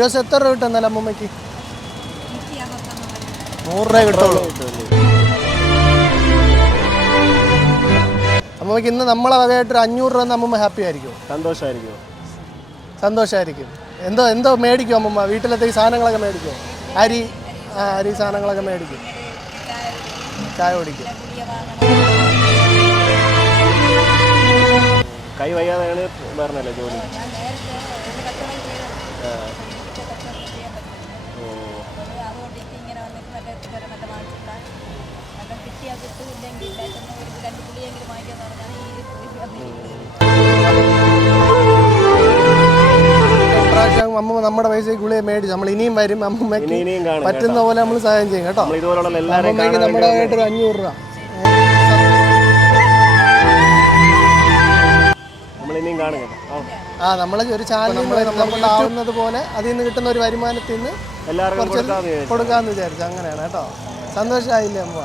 ഒരു ദിവസം എത്ര രൂപ കിട്ടും എന്നാലും അമ്മൂമ്മയ്ക്ക്? 100 രൂപ കിട്ടുള്ളൂ. അമ്മൂമ്മയ്ക്ക് ഇന്ന് നമ്മളെ വകയായിട്ടൊരു 500 രൂപ അമ്മൂമ്മ ഹാപ്പി ആയിരിക്കും? സന്തോഷമായിരിക്കും. എന്തോ മേടിക്കും അമ്മൂമ്മ? വീട്ടിലത്തെ ഈ സാധനങ്ങളൊക്കെ മേടിക്കും? അരി സാധനങ്ങളൊക്കെ മേടിക്കും. ചായ കുടിക്കും. കൈ വയ്യാതെയാണ് പറഞ്ഞല്ലേ ജോലി? അമ്മ നമ്മുടെ പൈസയ്ക്ക് ഗുളിക മേടിച്ചു. നമ്മൾ ഇനിയും വരും. അമ്മൂമ്മയ്ക്ക് പറ്റുന്ന പോലെ നമ്മൾ സഹായം ചെയ്യും കേട്ടോ. അമ്മൂമ്മയ്ക്ക് നമ്മുടെ ആയിട്ടൊരു 500 രൂപ. നമ്മൾ ഒരു ചാനൽ നമ്മളാവുന്നത് പോലെ അതിൽ നിന്ന് കിട്ടുന്ന ഒരു വരുമാനത്തിൽ നിന്ന് കുറച്ച് കൊടുക്കാമെന്ന് വിചാരിച്ചു. അങ്ങനെയാണ് കേട്ടോ. സന്തോഷമായില്ലേ അമ്മ?